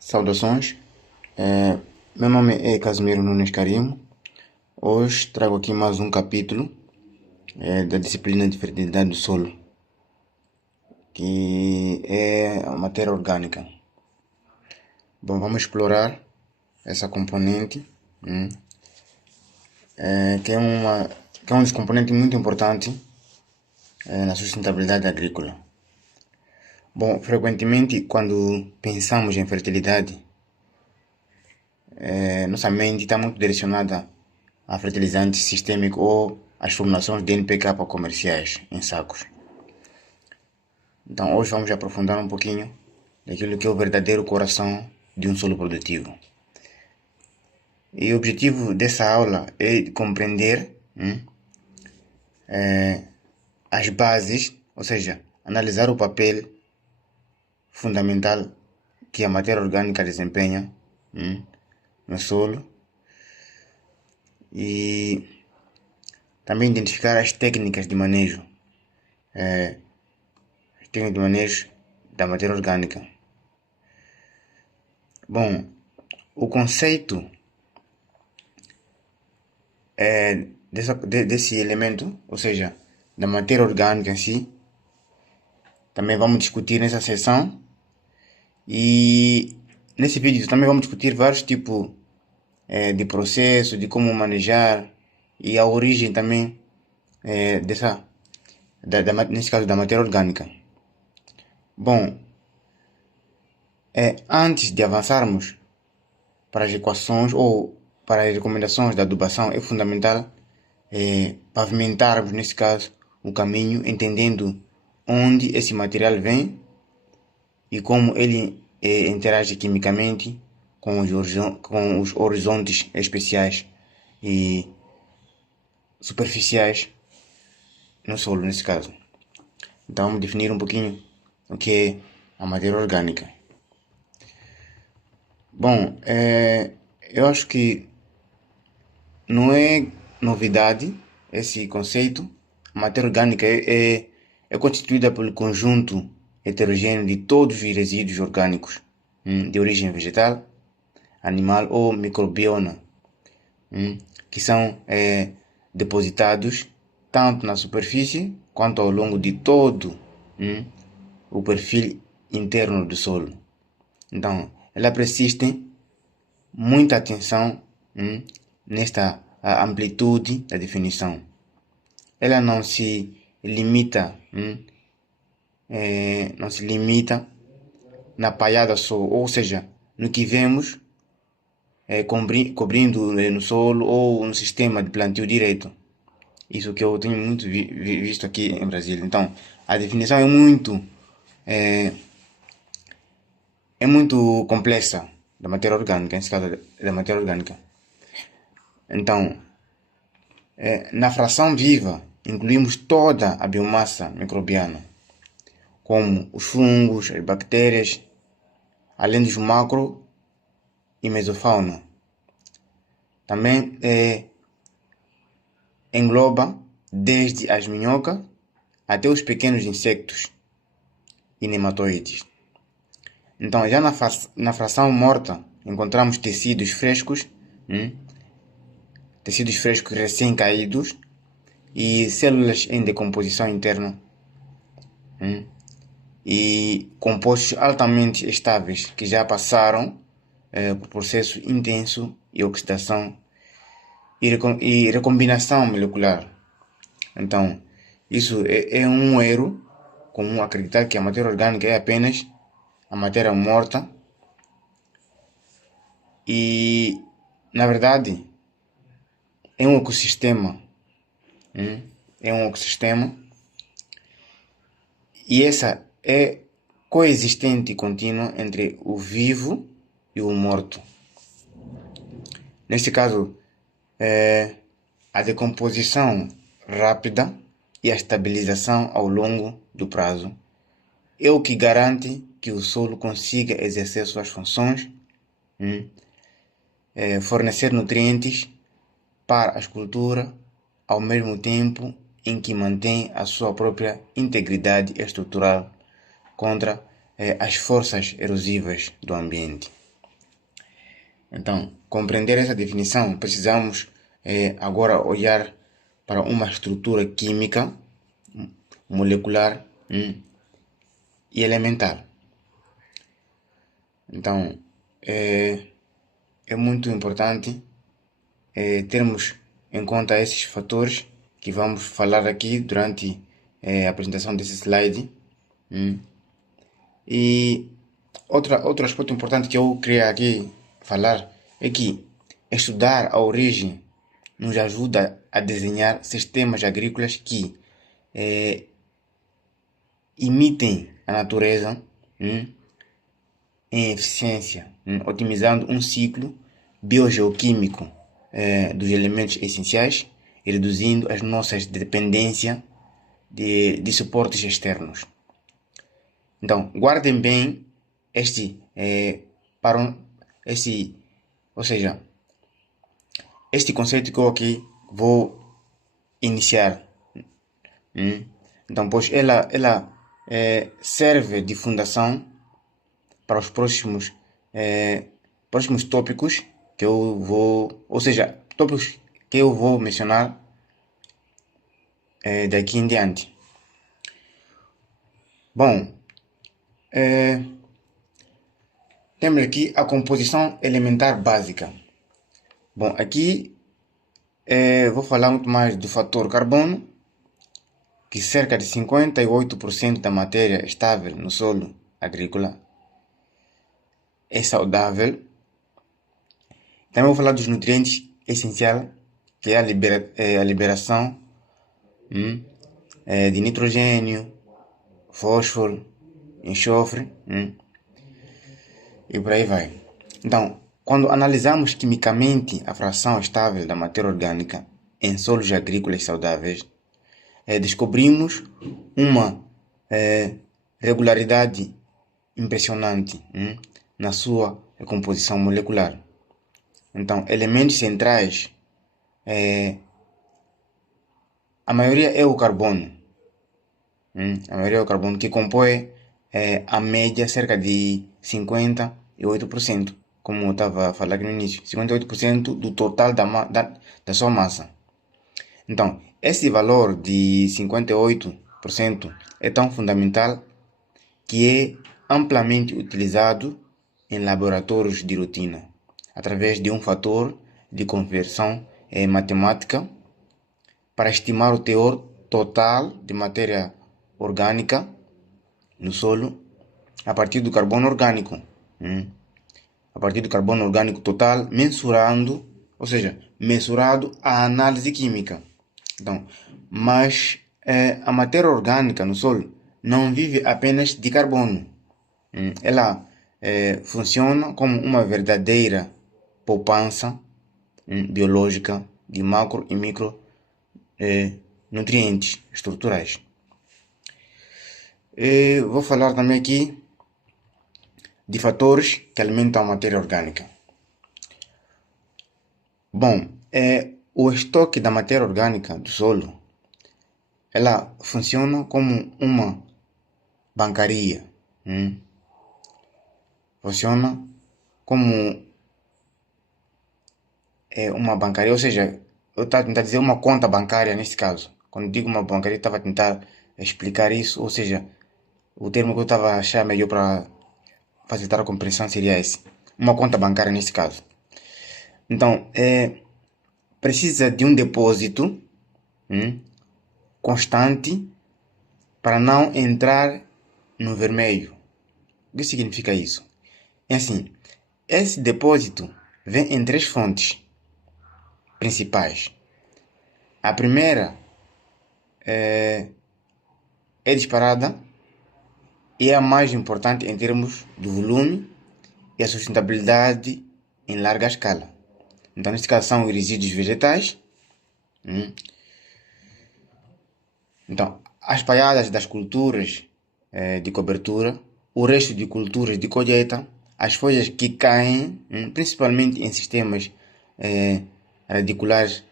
Saudações, meu nome é Casimiro Nunes Carimo. Hoje trago aqui mais um capítulo da disciplina de fertilidade do solo, que é a matéria orgânica. Bom, vamos explorar essa componente, que é um dos componentes muito importantes na sustentabilidade agrícola. Bom, frequentemente quando pensamos em fertilidade, nossa mente está muito direcionada a fertilizantes sistêmicos ou as formulações de NPK comerciais em sacos. Então hoje vamos aprofundar um pouquinho daquilo que é o verdadeiro coração de um solo produtivo. E o objetivo dessa aula é compreender as bases, ou seja, analisar o papel fundamental que a matéria orgânica desempenha no solo e também identificar as técnicas de manejo, da matéria orgânica. Bom, o conceito desse elemento, ou seja, da matéria orgânica em si, também vamos discutir nessa sessão. E nesse vídeo também vamos discutir vários tipos de processo, de como manejar e a origem também nesse caso da matéria orgânica. Bom, antes de avançarmos para as equações ou para as recomendações da adubação, é fundamental pavimentarmos, nesse caso, o caminho, entendendo onde esse material vem e como ele interage quimicamente com os horizontes especiais e superficiais no solo, nesse caso. Então vamos definir um pouquinho o que é a matéria orgânica. Bom, eu acho que não é novidade esse conceito. A matéria orgânica é constituída pelo conjunto heterogêneo de todos os resíduos orgânicos de origem vegetal, animal ou microbiana, que são depositados tanto na superfície quanto ao longo de todo o perfil interno do solo. Então, ela precisa muita atenção nesta amplitude da definição. Ela não se limita na palhada só, ou seja, no que vemos cobrindo no solo ou no sistema de plantio direto. Isso que eu tenho muito visto aqui em Brasília. Então, a definição é muito complexa da matéria orgânica, nesse caso da matéria orgânica. Então, na fração viva, incluímos toda a biomassa microbiana, como os fungos, as bactérias, além dos macro e mesofauna. Também engloba desde as minhocas até os pequenos insectos e nematóides. Então, já na fração morta, encontramos tecidos frescos recém-caídos e células em decomposição interna e compostos altamente estáveis que já passaram por processo intenso de oxidação e recombinação molecular. Então, isso é um erro comum acreditar que a matéria orgânica é apenas a matéria morta e, na verdade, é um ecossistema. É um ecossistema e essa é coexistente e contínua entre o vivo e o morto. Neste caso, a decomposição rápida e a estabilização ao longo do prazo é o que garante que o solo consiga exercer suas funções, fornecer nutrientes para a cultura, ao mesmo tempo em que mantém a sua própria integridade estrutural contra as forças erosivas do ambiente. Então, compreender essa definição, precisamos agora olhar para uma estrutura química, molecular e elementar. Então, é muito importante termos em conta esses fatores que vamos falar aqui durante a apresentação desse slide. E outro aspecto importante que eu queria aqui falar é que estudar a origem nos ajuda a desenhar sistemas agrícolas que imitem a natureza em eficiência, otimizando um ciclo biogeoquímico dos elementos essenciais e reduzindo as nossas dependências de suportes externos. Então, guardem bem este conceito que eu aqui vou iniciar. Então, pois ela serve de fundação para os próximos tópicos que eu vou, tópicos que eu vou mencionar daqui em diante. Bom, temos aqui a composição elementar básica. Bom, aqui vou falar muito mais do fator carbono, que cerca de 58% da matéria estável no solo agrícola é saudável. Também vou falar dos nutrientes essenciais, que é a liberação de nitrogênio, fósforo, enxofre e por aí vai. Então, quando analisamos quimicamente a fração estável da matéria orgânica em solos agrícolas saudáveis, descobrimos uma regularidade impressionante na sua composição molecular. Então, elementos centrais, a maioria é o carbono. A maioria é o carbono, que compõe a média cerca de 58%, como eu estava a falar aqui no início, 58% do total da sua massa. Então, esse valor de 58% é tão fundamental que é amplamente utilizado em laboratórios de rotina, através de um fator de conversão matemática para estimar o teor total de matéria orgânica no solo a partir do carbono orgânico. A partir do carbono orgânico total, mensurado a análise química. Então, mas a matéria orgânica no solo não vive apenas de carbono. Ela funciona como uma verdadeira poupança biológica de macro e micro nutrientes estruturais. Vou falar também aqui de fatores que alimentam a matéria orgânica. Bom, o estoque da matéria orgânica do solo, ela funciona como uma bancaria. Funciona como uma bancaria, ou seja, eu estava a tentar dizer uma conta bancária nesse caso. Quando digo uma bancaria, estava a tentar explicar isso, ou seja, o termo que eu estava a achar melhor para facilitar a compreensão seria esse. Uma conta bancária nesse caso. Então, precisa de um depósito constante para não entrar no vermelho. O que significa isso? É assim, esse depósito vem em 3 fontes principais. A primeira é disparada e é a mais importante em termos do volume e a sustentabilidade em larga escala. Então, neste caso, são os resíduos vegetais. Então, as palhadas das culturas de cobertura, o resto de culturas de colheita, as folhas que caem, principalmente em sistemas radiculares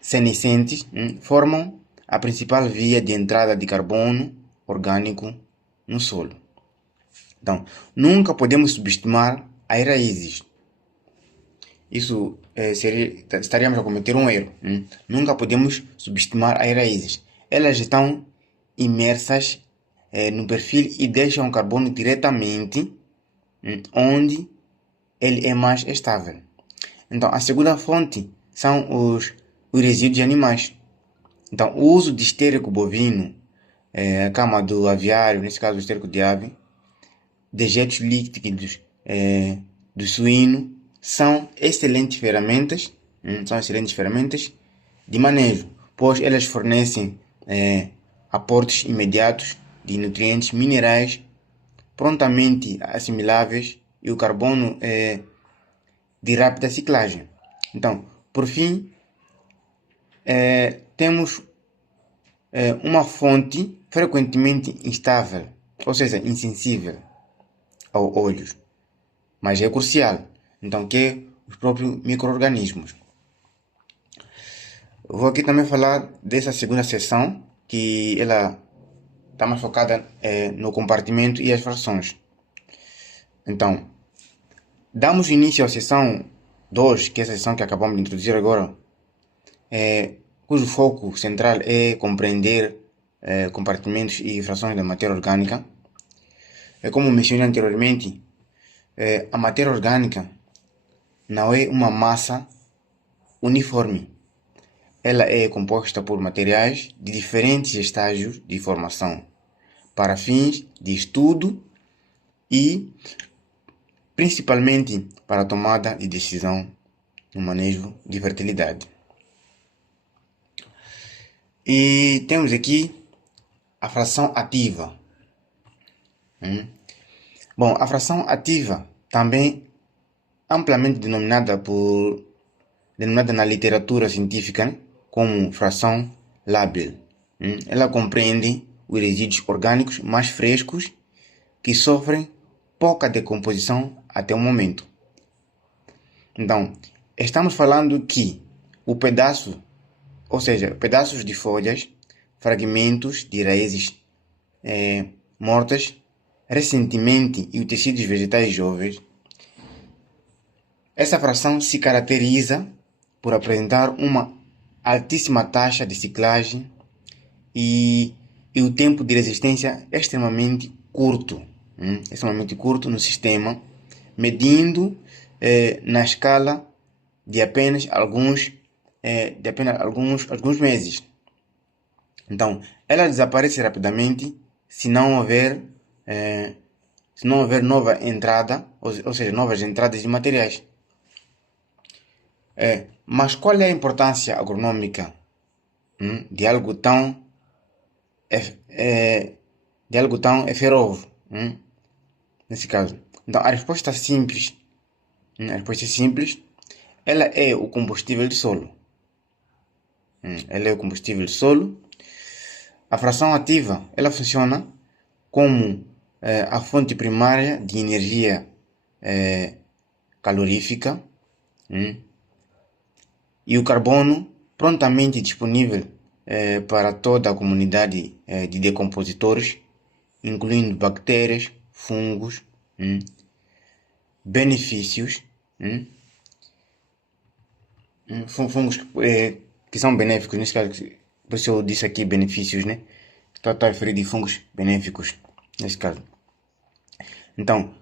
senescentes, formam a principal via de entrada de carbono orgânico no solo. Então, nunca podemos subestimar as raízes. estaríamos a cometer um erro. Nunca podemos subestimar as raízes. Elas estão imersas no perfil e deixam o carbono diretamente onde ele é mais estável. Então, a segunda fonte são os resíduos animais. Então, o uso de estérico bovino, a cama do aviário, nesse caso o estérico de ave, dejetos líquidos do suíno, são excelentes ferramentas de manejo, pois elas fornecem aportes imediatos de nutrientes minerais prontamente assimiláveis e o carbono de rápida ciclagem. Então, por fim, temos uma fonte frequentemente instável, ou seja, insensível aos olhos, mas é crucial. Então, que é os próprios micro-organismos. Vou aqui também falar dessa segunda seção, que ela está mais focada no compartimento e as frações. Então, damos início à seção 2, que é a seção que acabamos de introduzir agora, cujo foco central é compreender compartimentos e frações da matéria orgânica. Como mencionei anteriormente, a matéria orgânica não é uma massa uniforme. Ela é composta por materiais de diferentes estágios de formação, para fins de estudo e principalmente para a tomada de decisão no manejo de fertilidade. E temos aqui a fração ativa. Bom, a fração ativa também amplamente denominada na literatura científica como fração lábil. Ela compreende os resíduos orgânicos mais frescos que sofrem pouca decomposição até o momento. Então, estamos falando que pedaços de folhas, fragmentos de raízes mortas recentemente e os tecidos vegetais jovens, essa fração se caracteriza por apresentar uma altíssima taxa de ciclagem e o tempo de resistência extremamente curto no sistema, medindo na escala de apenas alguns meses. Então, ela desaparece rapidamente se não houver nova entrada, ou seja, novas entradas de materiais. Mas qual é a importância agronômica de algo tão efêmero nesse caso? Então, a resposta é simples. Ela é o combustível do solo. A fração ativa, ela funciona como a fonte primária de energia calorífica e o carbono prontamente disponível para toda a comunidade de decompositores, incluindo bactérias, fungos, benefícios, fungos que são benéficos, nesse caso, por isso eu disse aqui benefícios, né? Estou a referir de fungos benéficos, nesse caso. Então,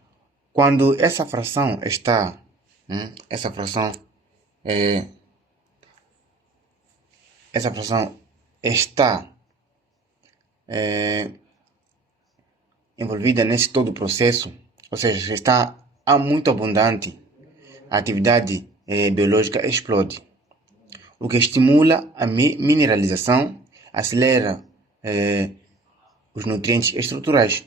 quando essa fração está envolvida nesse todo o processo, ou seja, está muito abundante, a atividade biológica explode, o que estimula a mineralização, acelera os nutrientes estruturais,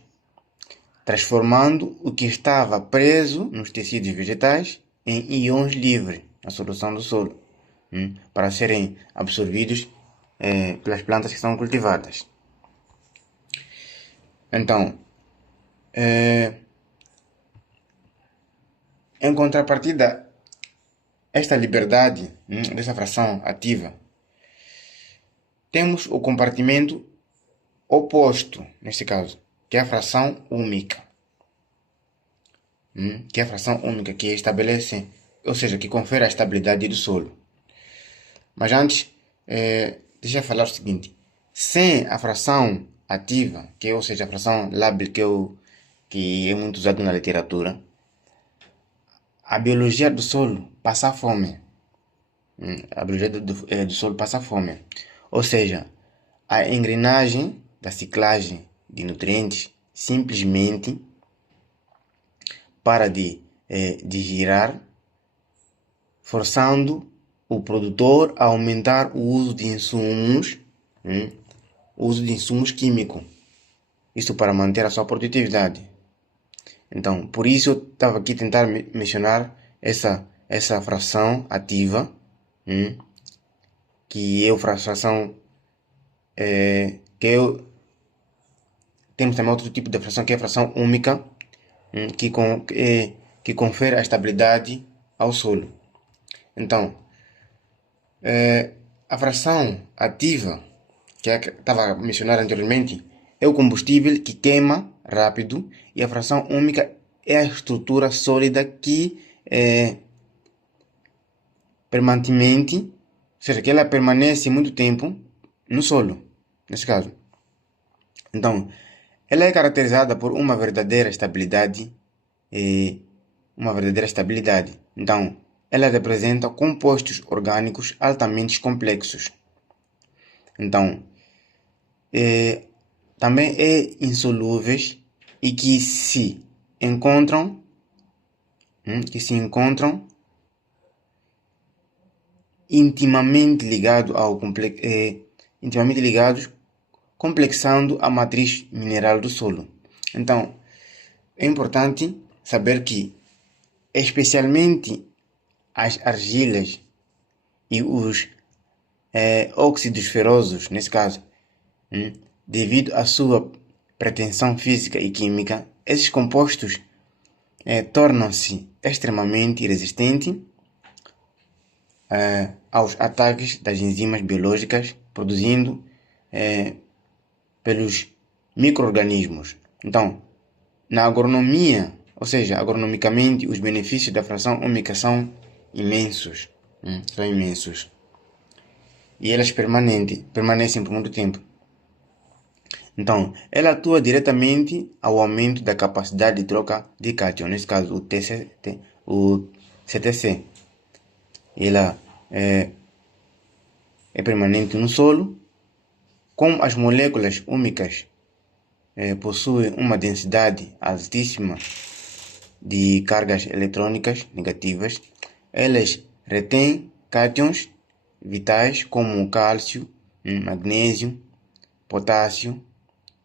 transformando o que estava preso nos tecidos vegetais em íons livres na solução do solo, para serem absorvidos pelas plantas que são cultivadas. Então, em contrapartida, esta liberdade dessa fração ativa, temos o compartimento oposto, neste caso, que é a fração úmica. Que estabelece ou seja, que confere a estabilidade do solo. Mas antes, deixa eu falar o seguinte: sem a fração ativa, ou seja, a fração lábil que é muito usado na literatura, a biologia do solo passa fome. A biologia do solo passa fome. Ou seja, a engrenagem da ciclagem de nutrientes simplesmente para de girar, forçando o produtor a aumentar o uso de insumos químicos. Isso para manter a sua produtividade. Então, por isso eu estava aqui a tentar mencionar essa fração ativa, que é a fração temos também outro tipo de fração que é a fração úmica, que confere a estabilidade ao solo. Então, a fração ativa, que estava a mencionar anteriormente, é o combustível que queima rápido, e a fração úmica é a estrutura sólida que permanentemente, ou seja, que ela permanece muito tempo no solo, nesse caso. Então, ela é caracterizada por uma verdadeira estabilidade. Então, ela representa compostos orgânicos altamente complexos. Então, também é insolúveis e que se encontram intimamente ligados, complexando a matriz mineral do solo. Então, é importante saber que, especialmente as argilas e os óxidos ferrosos, nesse caso, devido à sua pretensão física e química, esses compostos tornam-se extremamente resistentes aos ataques das enzimas biológicas produzidos pelos micro-organismos. Então, na agronomia, ou seja, agronomicamente, os benefícios da fração úmica são imensos. E elas permanecem por muito tempo. Então, ela atua diretamente ao aumento da capacidade de troca de cátion, nesse caso o CTC. Ela é permanente no solo. Como as moléculas úmicas possuem uma densidade altíssima de cargas eletrônicas negativas, elas retêm cátions vitais como cálcio, magnésio, potássio,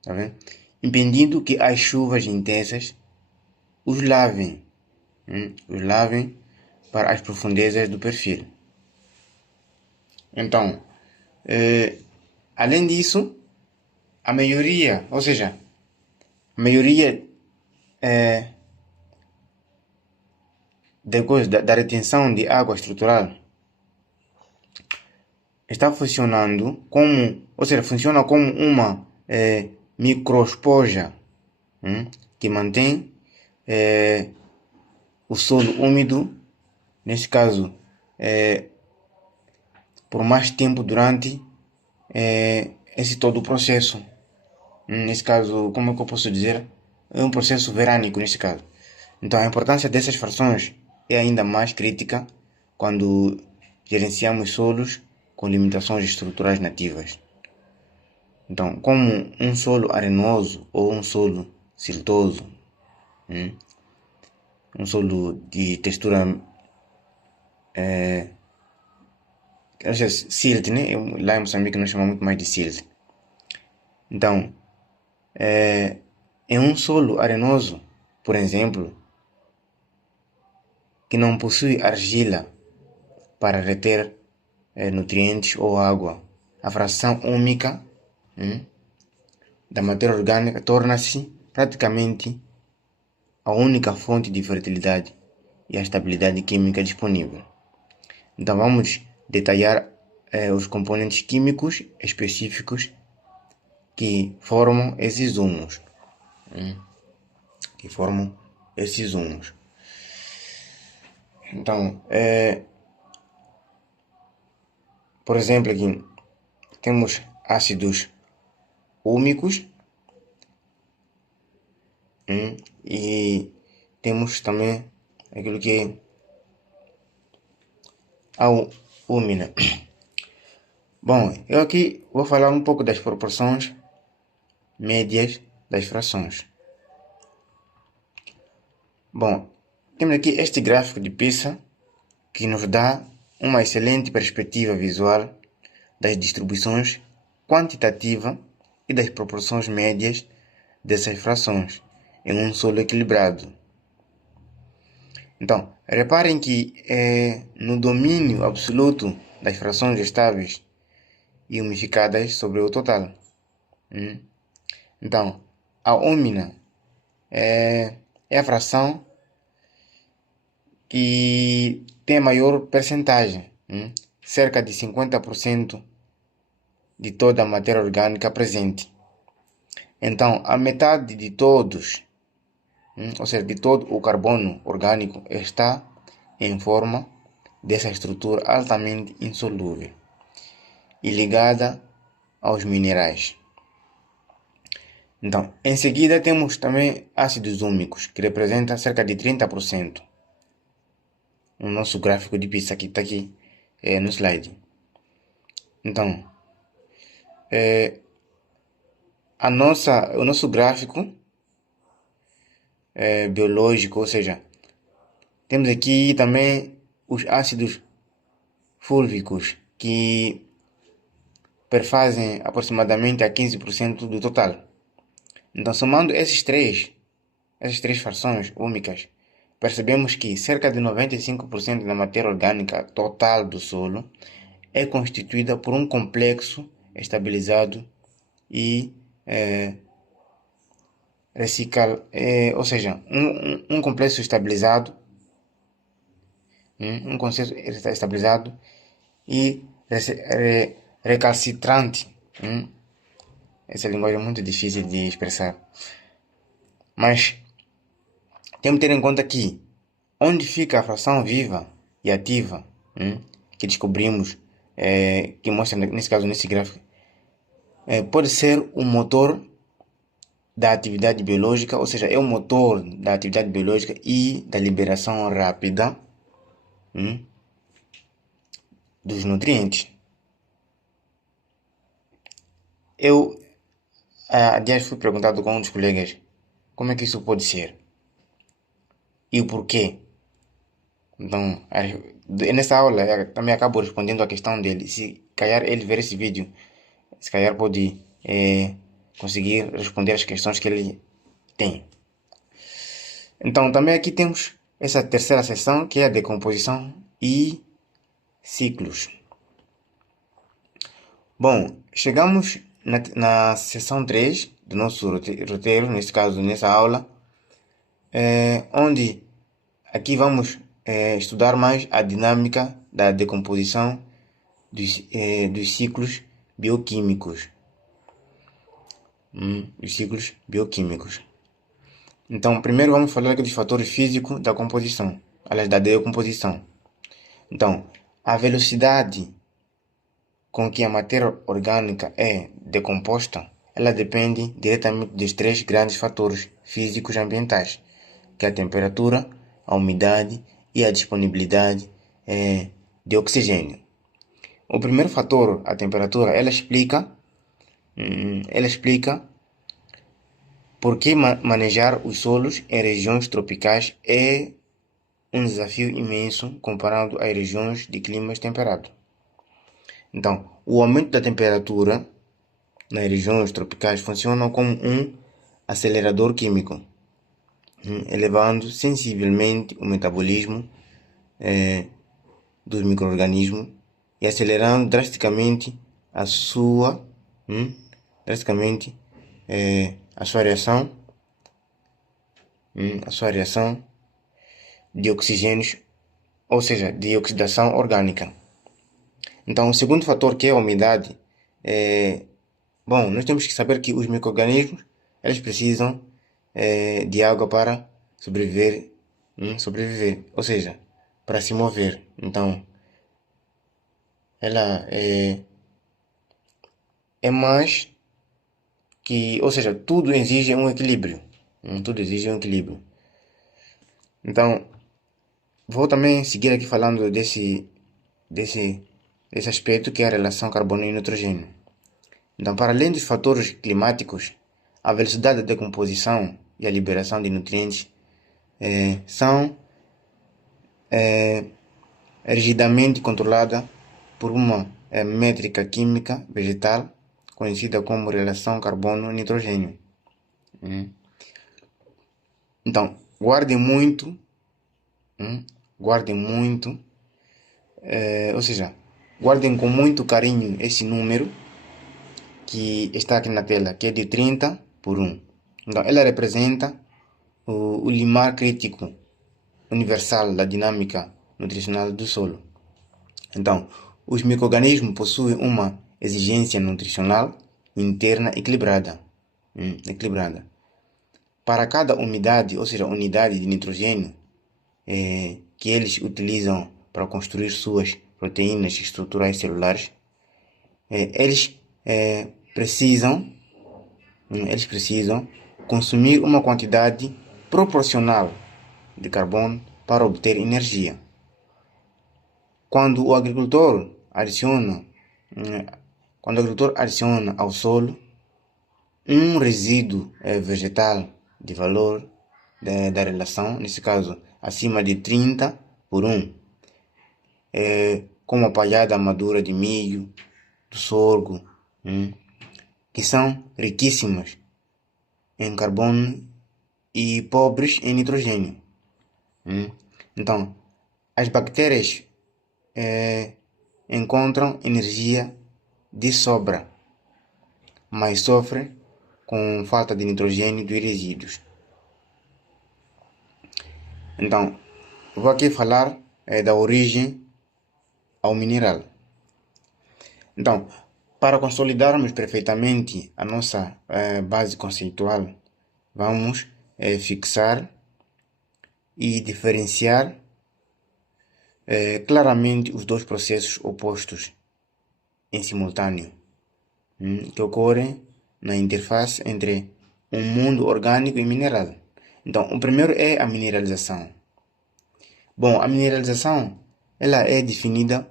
tá vendo? Impedindo que as chuvas intensas os lavem para as profundezas do perfil. Então, além disso, a maioria da retenção de água estrutural está funcionando funciona como uma microesponja que mantém o solo úmido, nesse caso, por mais tempo durante esse todo o processo. Nesse caso, como é que eu posso dizer? É um processo verânico, nesse caso. Então, a importância dessas frações é ainda mais crítica quando gerenciamos solos com limitações estruturais nativas. Então, como um solo arenoso ou um solo siltoso, um solo de textura silt, né? Lá em Moçambique nós chamamos muito mais de silt. Então, em um solo arenoso, por exemplo, que não possui argila para reter nutrientes ou água, a fração úmica da matéria orgânica torna-se praticamente a única fonte de fertilidade e a estabilidade química disponível. Então vamos detalhar os componentes químicos específicos que formam esses humus. Então, por exemplo, aqui temos ácidos úmicos, e temos também aquilo que é albúmina. Bom, eu aqui vou falar um pouco das proporções médias das frações. Bom, temos aqui este gráfico de Pisa que nos dá uma excelente perspectiva visual das distribuições quantitativa e das proporções médias dessas frações em um solo equilibrado. Então, reparem que no domínio absoluto das frações estáveis e umificadas sobre o total. Então, a úmina é a fração que tem a maior percentagem, cerca de 50% de toda a matéria orgânica presente. Então, a metade de todos, ou seja, de todo o carbono orgânico está em forma dessa estrutura altamente insolúvel e ligada aos minerais. Então, em seguida temos também ácidos úmicos, que representam cerca de 30%. No nosso gráfico de Pisa que está aqui no slide. Então, o nosso gráfico biológico, ou seja, temos aqui também os ácidos fúlvicos, que perfazem aproximadamente a 15% do total. Então, somando essas três frações úmicas, percebemos que cerca de 95% da matéria orgânica total do solo é constituída por um complexo estabilizado e ou seja, um complexo estabilizado, um complexo estabilizado e recalcitrante. Essa linguagem é muito difícil de expressar, mas temos que ter em conta que onde fica a fração viva e ativa, que descobrimos, que mostra nesse caso, nesse gráfico, pode ser o motor da atividade biológica, ou seja, é o motor da atividade biológica e da liberação rápida dos nutrientes. Eu, aliás, fui perguntado com um dos colegas como é que isso pode ser e o porquê. Então, nessa aula, eu também acabo respondendo a questão dele. Se calhar ele ver esse vídeo, se calhar pode conseguir responder as questões que ele tem. Então, também aqui temos essa terceira seção, que é a decomposição e ciclos. Bom, chegamos na seção 3 do nosso roteiro, nesse caso, nessa aula, onde aqui vamos estudar mais a dinâmica da decomposição dos ciclos bioquímicos. Os ciclos bioquímicos. Então, primeiro vamos falar aqui dos fatores físicos da composição, aliás, da decomposição. Então, a velocidade com que a matéria orgânica é decomposta, ela depende diretamente dos três grandes fatores físicos ambientais, que é a temperatura, a umidade e a disponibilidade de oxigênio. O primeiro fator, a temperatura, ela explica por que manejar os solos em regiões tropicais é um desafio imenso comparado às regiões de climas temperados. Então, o aumento da temperatura nas regiões tropicais funciona como um acelerador químico, elevando sensivelmente o metabolismo dos micro-organismos e acelerando drasticamente a sua reação de oxigênios, ou seja, de oxidação orgânica. Então, o segundo fator, que é a umidade, nós temos que saber que os micro-organismos eles precisam de água para sobreviver, ou seja, para se mover. Então, ela é mais que, ou seja, tudo exige um equilíbrio. Tudo exige um equilíbrio. Então, vou também seguir aqui falando desse aspecto que é a relação carbono e nitrogênio. Então, para além dos fatores climáticos, a velocidade da decomposição e a liberação de nutrientes são rigidamente controlada por uma métrica química vegetal conhecida como relação carbono-nitrogênio. Então, guardem muito, ou seja, guardem com muito carinho esse número que está aqui na tela, que é de 30/1. Então, ela representa o limar crítico universal da dinâmica nutricional do solo. Então, os micro-organismos possuem uma exigência nutricional interna equilibrada. Para cada umidade, ou seja, unidade de nitrogênio que eles utilizam para construir suas proteínas estruturais celulares, eles precisam consumir uma quantidade proporcional de carbono para obter energia. Quando o agricultor adiciona ao solo um resíduo vegetal de valor da relação, nesse caso acima de 30/1, como a palhada madura de milho, do sorgo, que são riquíssimas em carbono e pobres em nitrogênio. Então, as bactérias encontram energia de sobra, mas sofrem com falta de nitrogênio dos resíduos. Então, vou aqui falar da origem ao mineral. Então, para consolidarmos perfeitamente a nossa base conceitual, vamos fixar e diferenciar claramente os dois processos opostos em simultâneo que ocorrem na interface entre um mundo orgânico e mineral. Então, o primeiro é a mineralização. Bom, a mineralização ela é definida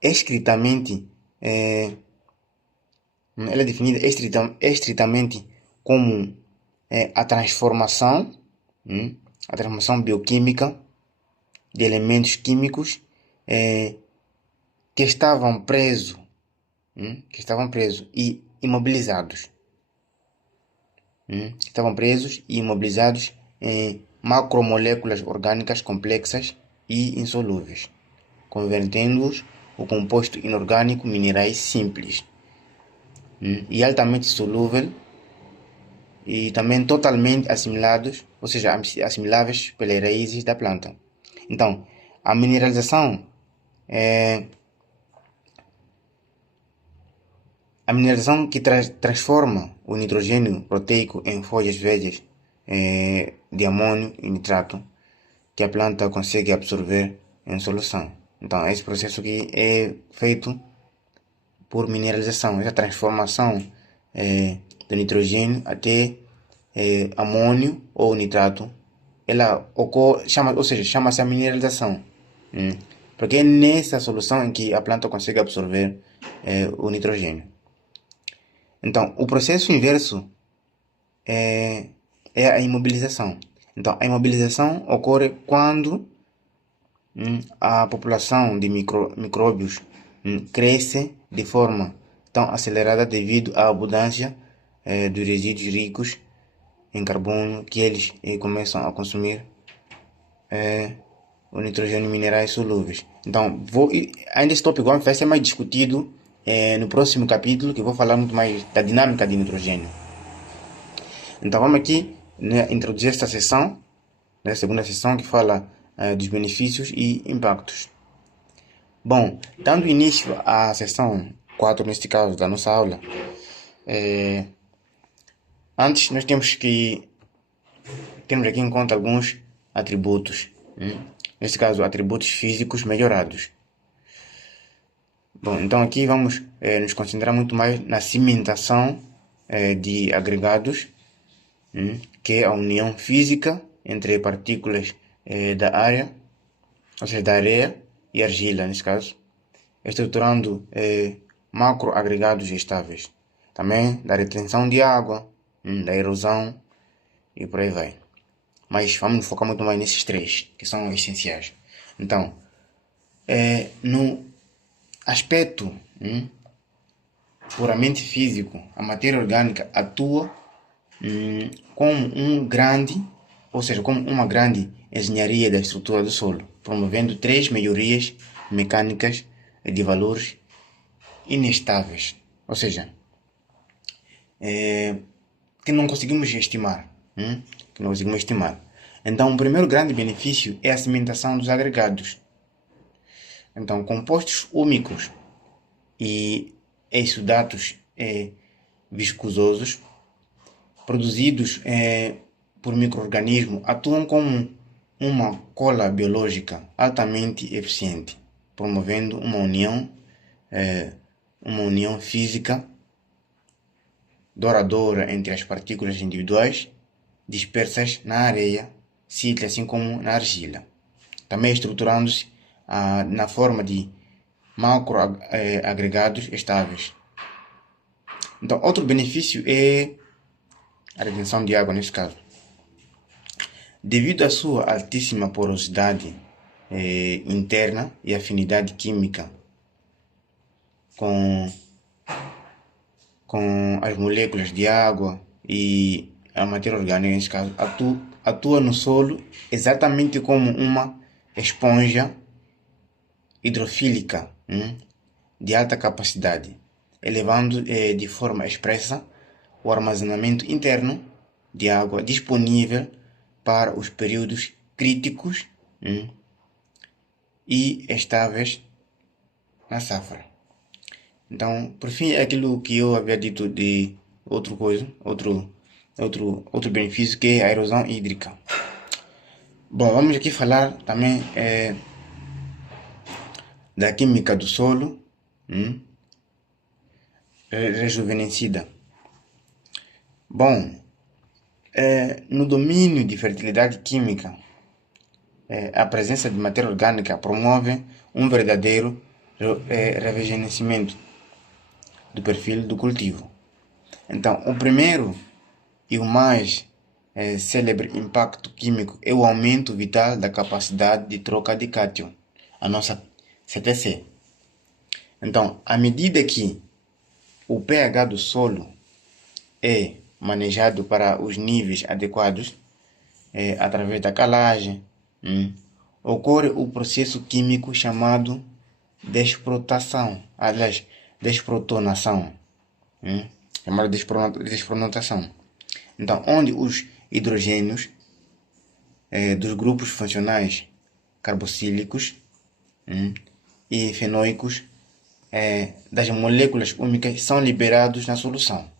estritamente como a transformação bioquímica de elementos químicos que estavam presos e imobilizados. Estavam presos e imobilizados em macromoléculas orgânicas complexas e insolúveis, convertendo-os o composto inorgânico minerais simples e altamente solúvel e também totalmente assimilados, ou seja, assimiláveis pelas raízes da planta. Então, a mineralização que transforma o nitrogênio proteico em folhas verdes de amônio e nitrato que a planta consegue absorver em solução. Então, esse processo aqui é feito por mineralização, essa transformação do nitrogênio até amônio ou nitrato, ela ocorre, chama-se a mineralização, porque é nessa solução em que a planta consegue absorver o nitrogênio. Então, o processo inverso é a imobilização. Então, a imobilização ocorre quando a população de micróbios cresce de forma tão acelerada devido à abundância dos resíduos ricos em carbono que eles começam a consumir o nitrogênio minerais solúveis. Então, ainda esse tópico vai ser mais discutido no próximo capítulo, que vou falar muito mais da dinâmica de nitrogênio. Então, vamos aqui introduzir esta seção, a segunda seção, que fala dos benefícios e impactos. Bom, dando início à seção 4, neste caso, da nossa aula, antes nós temos que termos aqui em conta alguns atributos neste caso, atributos físicos melhorados. Bom, então aqui vamos nos concentrar muito mais na cimentação de agregados, que é a união física entre partículas da área, ou seja, da areia e argila, nesse caso, estruturando macroagregados estáveis. Também da retenção de água, da erosão e por aí vai. Mas vamos focar muito mais nesses três, que são essenciais. Então, no aspecto puramente físico, a matéria orgânica atua como como uma grande engenharia da estrutura do solo, promovendo três melhorias mecânicas de valores inestáveis, ou seja, que não conseguimos estimar. Então, o primeiro grande benefício é a cimentação dos agregados. Então, compostos úmicos e exudatos viscososos produzidos por micro-organismos atuam como uma cola biológica altamente eficiente, promovendo uma união física duradoura entre as partículas individuais dispersas na areia, sília, assim como na argila, também estruturando-se na forma de macroagregados estáveis. Então, outro benefício é a retenção de água, nesse caso. Devido à sua altíssima porosidade interna e afinidade química com as moléculas de água e a matéria orgânica, nesse caso, atua no solo exatamente como uma esponja hidrofílica de alta capacidade, elevando de forma expressa o armazenamento interno de água disponível para os períodos críticos e estáveis na safra. Então, por fim, é aquilo que eu havia dito de outro benefício, que é a erosão hídrica. Bom, vamos aqui falar também da química do solo rejuvenescida. Bom, no domínio de fertilidade química, a presença de matéria orgânica promove um verdadeiro rejuvenescimento do perfil do cultivo. Então, o primeiro e o mais célebre impacto químico é o aumento vital da capacidade de troca de cátion, a nossa CTC. Então, à medida que o pH do solo é manejado para os níveis adequados, através da calagem, ocorre o processo químico chamado desprotonação, chamado desprotonação. Então, onde os hidrogênios dos grupos funcionais carboxílicos e fenoicos das moléculas úmicas são liberados na solução.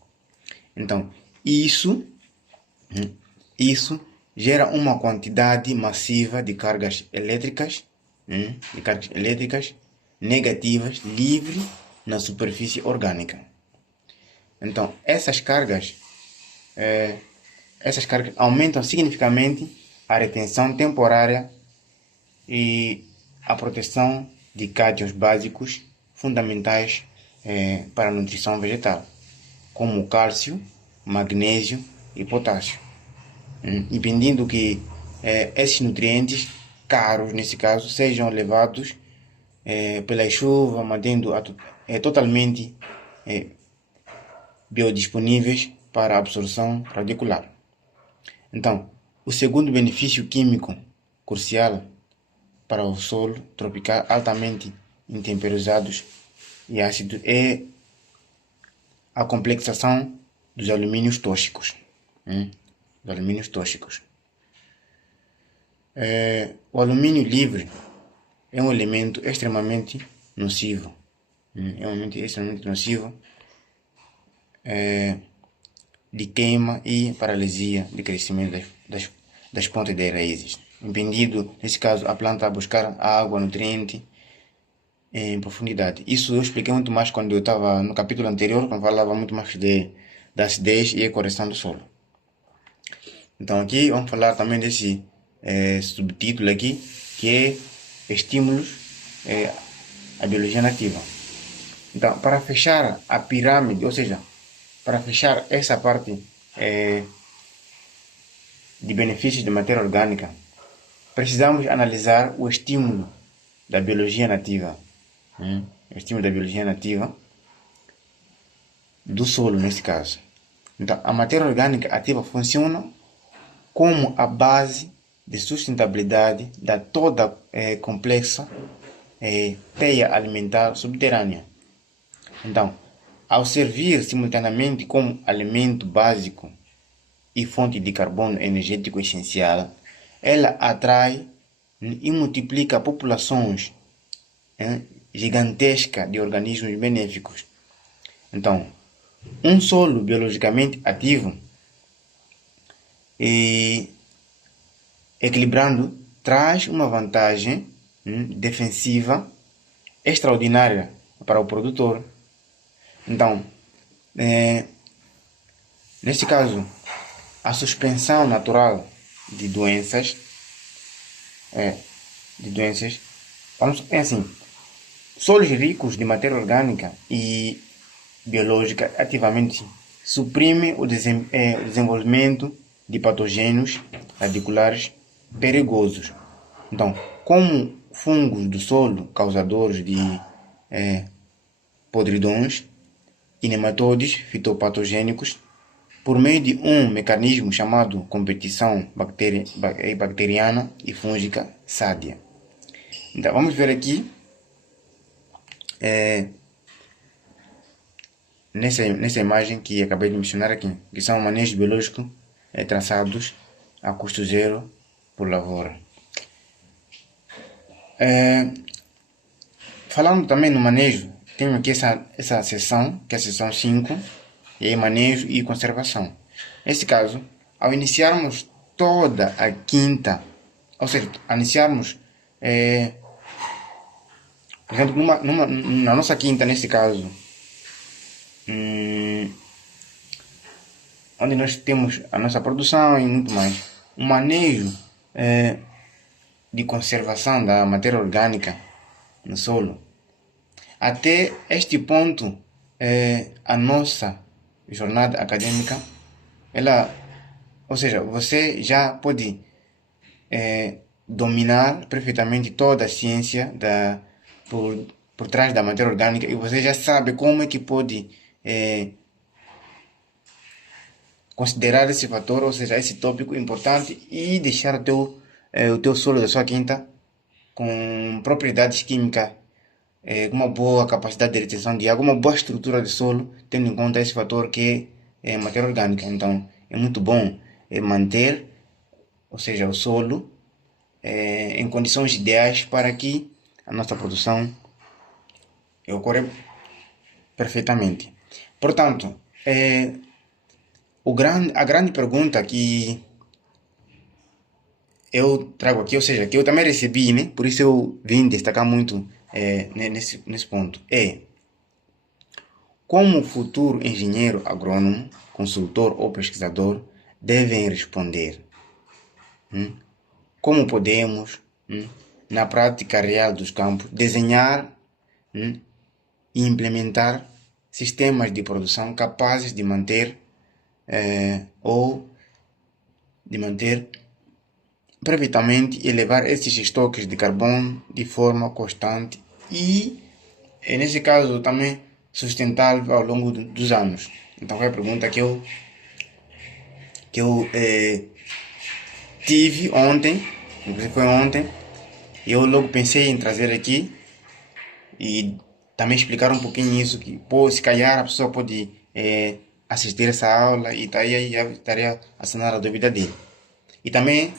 Então, isso gera uma quantidade massiva de cargas elétricas negativas livre na superfície orgânica. Então, essas cargas aumentam significativamente a retenção temporária e a proteção de cátions básicos fundamentais para a nutrição vegetal, como o cálcio, magnésio e potássio, impedindo que esses nutrientes caros, nesse caso, sejam levados pela chuva, mantendo totalmente biodisponíveis para a absorção radicular. Então, o segundo benefício químico crucial para o solo tropical altamente intemperizados e ácidos é a complexação dos alumínios tóxicos. O alumínio livre é um elemento extremamente nocivo. De queima e paralisia de crescimento das pontas das raízes. impedindo, nesse caso, a planta a buscar água, nutriente em profundidade. Isso eu expliquei muito mais quando eu estava no capítulo anterior, quando falava muito mais da acidez e a correção do solo. Então aqui vamos falar também desse subtítulo aqui, que é estímulos à biologia nativa. Então, para fechar a pirâmide, ou seja, para fechar essa parte de benefícios de matéria orgânica, precisamos analisar o estímulo da biologia nativa. O estímulo da biologia nativa do solo, nesse caso. Então, a matéria orgânica ativa funciona como a base de sustentabilidade da toda complexa teia alimentar subterrânea. Então, ao servir simultaneamente como alimento básico e fonte de carbono energético essencial, ela atrai e multiplica populações gigantescas de organismos benéficos. Então, um solo biologicamente ativo e equilibrando traz uma vantagem defensiva extraordinária para o produtor. Então, nesse caso, a suspensão natural de doenças, é assim, solos ricos de matéria orgânica e biológica ativamente suprimem o desenvolvimento de patógenos radiculares perigosos. Então, como fungos do solo, causadores de podridões e nematóides fitopatogênicos, por meio de um mecanismo chamado competição bacteriana e fúngica sádia. Então, vamos ver aqui nessa imagem que acabei de mencionar aqui, que são manejos biológicos traçados a custo zero por lavoura. Falando também no manejo, tenho aqui essa seção, que é a seção 5, e aí manejo e conservação. Nesse caso, ao iniciarmos toda a quinta, ou seja, iniciarmos, por exemplo, na nossa quinta, nesse caso, onde nós temos a nossa produção e muito mais, o manejo de conservação da matéria orgânica no solo. Até este ponto, a nossa jornada acadêmica, ou seja, você já pode dominar perfeitamente toda a ciência por trás da matéria orgânica, e você já sabe como é que pode considerar esse fator, ou seja, esse tópico importante, e deixar o teu solo da sua quinta com propriedades químicas, uma boa capacidade de retenção de água, uma boa estrutura de solo, tendo em conta esse fator que é matéria orgânica. Então, é muito bom manter, ou seja, o solo em condições ideais para que a nossa produção ocorra perfeitamente. Portanto, a grande pergunta que eu trago aqui, ou seja, que eu também recebi, né? Por isso eu vim destacar muito nesse ponto, é como o futuro engenheiro agrônomo, consultor ou pesquisador devem responder. Como podemos, na prática real dos campos, desenhar e implementar sistemas de produção capazes de manter previamente elevar esses estoques de carbono de forma constante e, nesse caso, também sustentável ao longo dos anos. Então, foi a pergunta que eu tive ontem, inclusive foi ontem, e eu logo pensei em trazer aqui e também explicar um pouquinho isso, que se calhar a pessoa pode assistir essa aula e daí já estaria a sanar a dúvida dele. E também,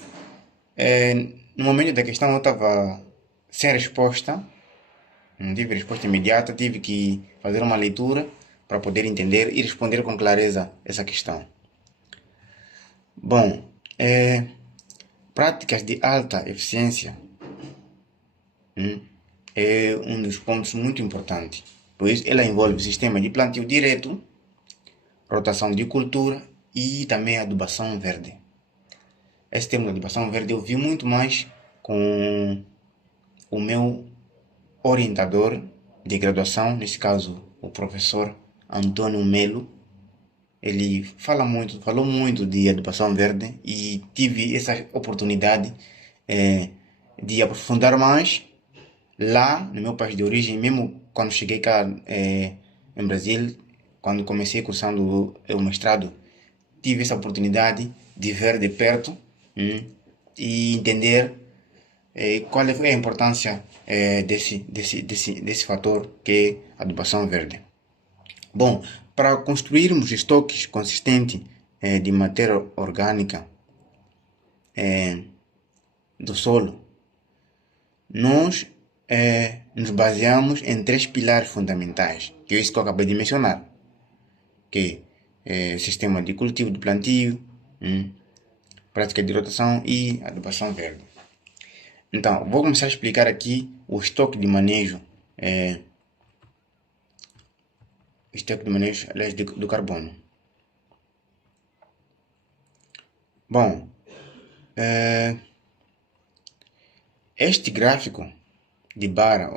no momento da questão eu estava sem resposta, não tive resposta imediata, tive que fazer uma leitura para poder entender e responder com clareza essa questão. Bom, práticas de alta eficiência é um dos pontos muito importantes, pois ela envolve sistema de plantio direto, rotação de cultura e também adubação verde. Esse termo de adubação verde eu vi muito mais com o meu orientador de graduação, nesse caso o professor Antônio Melo. Ele falou muito de adubação verde e tive essa oportunidade de aprofundar mais lá no meu país de origem, mesmo quando cheguei cá em Brasil, quando comecei cursando o mestrado, tive essa oportunidade de ver de perto e entender qual é a importância desse fator que é a adubação verde. Bom, para construirmos estoques consistentes de matéria orgânica do solo, nós nos baseamos em 3 pilares fundamentais, que é isso que eu acabei de mencionar, que é sistema de cultivo de plantio, prática de rotação e adubação verde. Então, vou começar a explicar aqui o estoque de manejo, aliás, do carbono. Bom, este gráfico de barra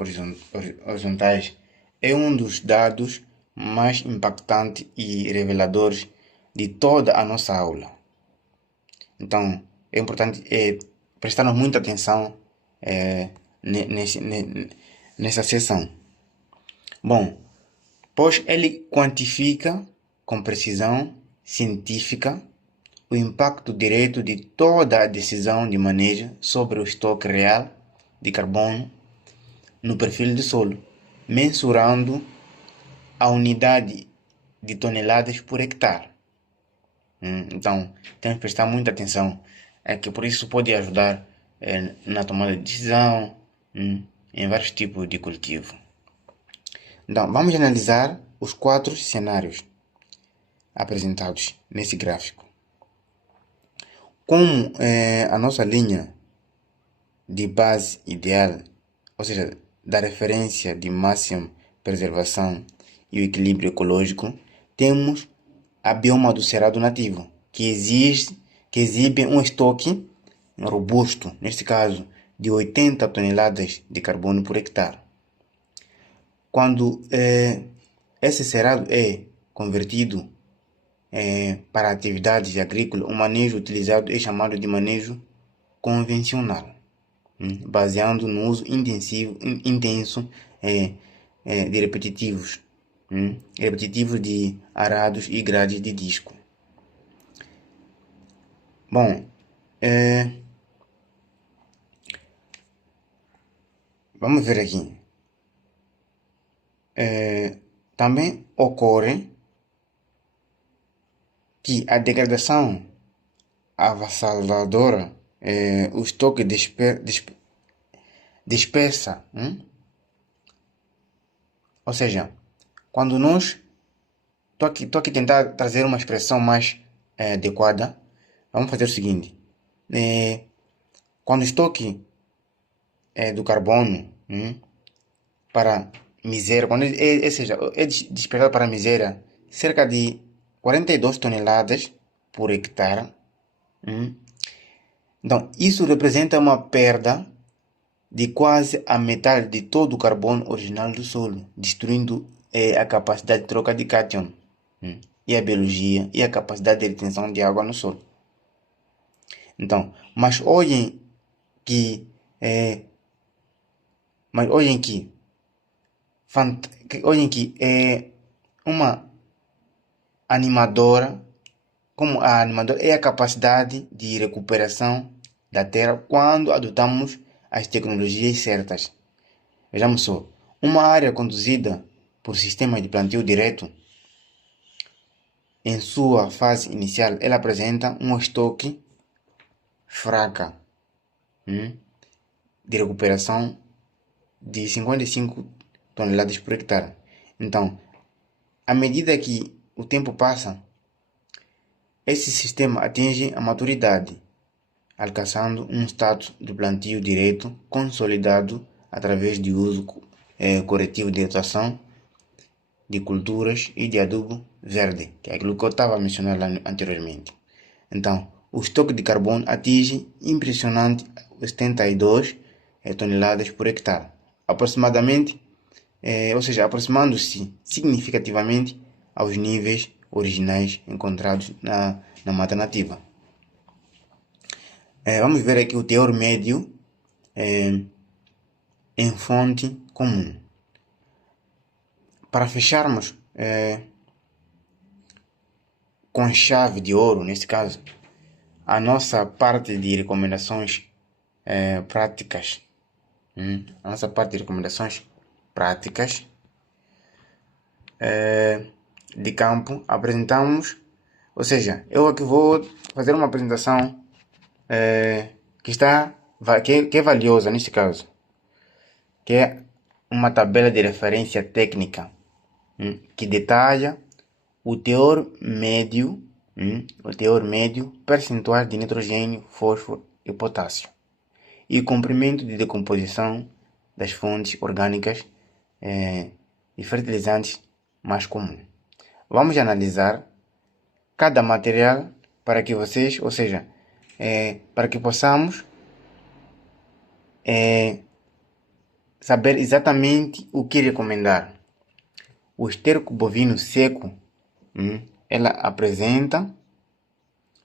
horizontais é um dos dados mais impactantes e reveladores de toda a nossa aula. Então, é importante prestarmos muita atenção nessa seção. Bom, pois ele quantifica com precisão científica o impacto direto de toda a decisão de manejo sobre o estoque real de carbono no perfil do solo, mensurando a unidade de toneladas por hectare. Então, temos que prestar muita atenção, que por isso pode ajudar na tomada de decisão em vários tipos de cultivo. Então, vamos analisar os 4 cenários apresentados nesse gráfico. Como a nossa linha de base ideal, ou seja, da referência de máxima preservação e o equilíbrio ecológico, temos a bioma do cerrado nativo, que exibe um estoque robusto, neste caso, de 80 toneladas de carbono por hectare. Quando esse cerrado é convertido para atividades agrícolas, o manejo utilizado é chamado de manejo convencional, baseando no uso intenso de repetitivos de arados e grades de disco. Bom, vamos ver aqui. Também ocorre que a degradação avassaladora, o estoque dispersa. Ou seja, quando nós... Estou aqui tentar trazer uma expressão mais adequada. Vamos fazer o seguinte. Quando o estoque do carbono para miséria, quando é dispersado para a miséria, cerca de 42 toneladas por hectare. Então, isso representa uma perda de quase a metade de todo o carbono original do solo, destruindo a capacidade de troca de cátion, e a biologia e a capacidade de retenção de água no solo. Então, mas olhem que é uma animadora, como a animadora é a capacidade de recuperação da terra quando adotamos as tecnologias certas. Vejamos só, uma área conduzida por sistema de plantio direto, em sua fase inicial, ela apresenta um estoque fraca de recuperação de 55 toneladas por hectare. Então, à medida que o tempo passa, esse sistema atinge a maturidade, alcançando um status de plantio direto consolidado através do uso corretivo de rotação de culturas e de adubo verde, que é aquilo que eu estava a mencionar lá anteriormente. Então, o estoque de carbono atinge impressionante 72 toneladas por hectare, aproximadamente, ou seja, aproximando-se significativamente aos níveis originais encontrados na mata nativa. Vamos ver aqui o teor médio em fonte comum. Para fecharmos com chave de ouro, nesse caso, a nossa parte de recomendações práticas, de campo, apresentamos, ou seja, eu aqui vou fazer uma apresentação que é valiosa neste caso, que é uma tabela de referência técnica que detalha o teor médio percentual de nitrogênio, fósforo e potássio e o comprimento de decomposição das fontes orgânicas e fertilizantes mais comum. Vamos analisar cada material para que vocês, ou seja, para que possamos saber exatamente o que recomendar. O esterco bovino seco, ela apresenta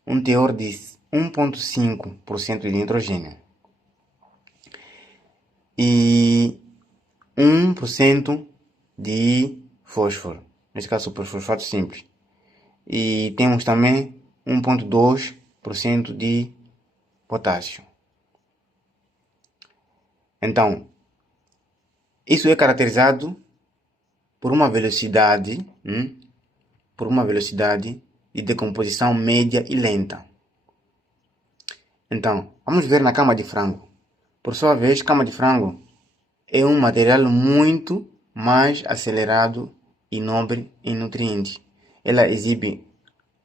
um teor de 1,5% de nitrogênio e 1% de fósforo, nesse caso superfosfato simples, e temos também 1,2% de potássio. Então, isso é caracterizado por uma velocidade de decomposição média e lenta. Então, vamos ver na cama de frango. Por sua vez, cama de frango é um material muito mais acelerado e nobre em nutrientes. Ela exibe,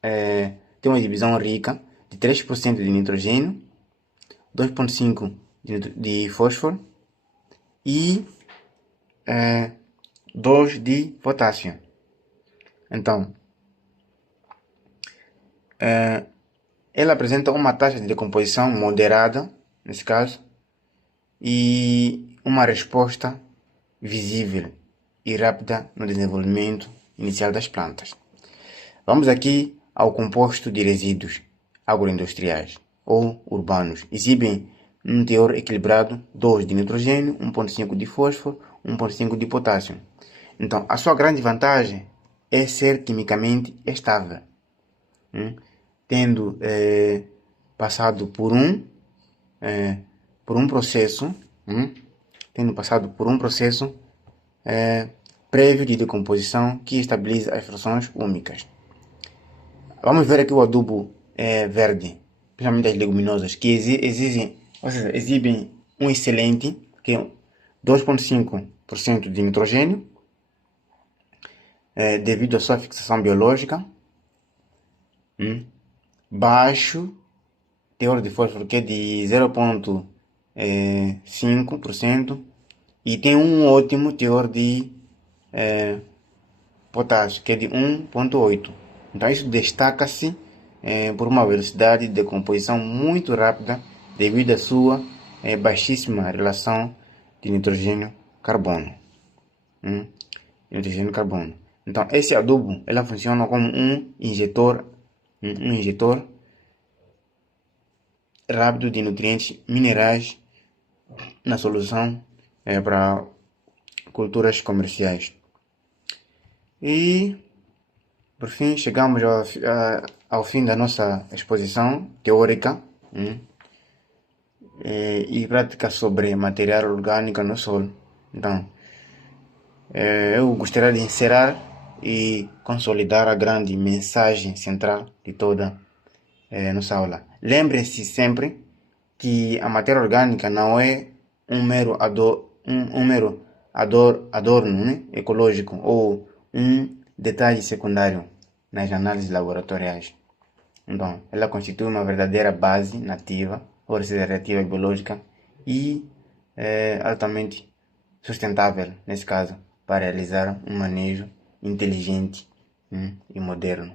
tem uma exibição rica de 3% de nitrogênio, 2,5% de fósforo e 2% de potássio. Então, ela apresenta uma taxa de decomposição moderada, nesse caso, e uma resposta visível e rápida no desenvolvimento inicial das plantas. Vamos aqui ao composto de resíduos agroindustriais ou urbanos. Exibem um teor equilibrado, 2 de nitrogênio, 1,5 de fósforo, 1,5 de potássio. Então, a sua grande vantagem é ser quimicamente estável, tendo passado por um processo, prévio de decomposição que estabiliza as frações úmicas. Vamos ver aqui o adubo verde, principalmente as leguminosas, que exibem um excelente, que é 2,5% de nitrogênio, devido à sua fixação biológica, baixo teor de fósforo, que é de 0,5%, e tem um ótimo teor de potássio, que é de 1,8%. Então isso destaca-se por uma velocidade de decomposição muito rápida devido à sua baixíssima relação de nitrogênio-carbono. Então esse adubo ela funciona como um injetor rápido de nutrientes minerais na solução para culturas comerciais. E por fim chegamos ao fim da nossa exposição teórica e prática sobre material orgânico no solo. Então, eu gostaria de encerrar e consolidar a grande mensagem central de toda nossa aula. Lembre-se sempre que a matéria orgânica não é um mero adorno ecológico ou um detalhe secundário nas análises laboratoriais. Então, ela constitui uma verdadeira base nativa, ou seja, reativa biológica, e altamente sustentável, nesse caso, para realizar um manejo inteligente e moderno.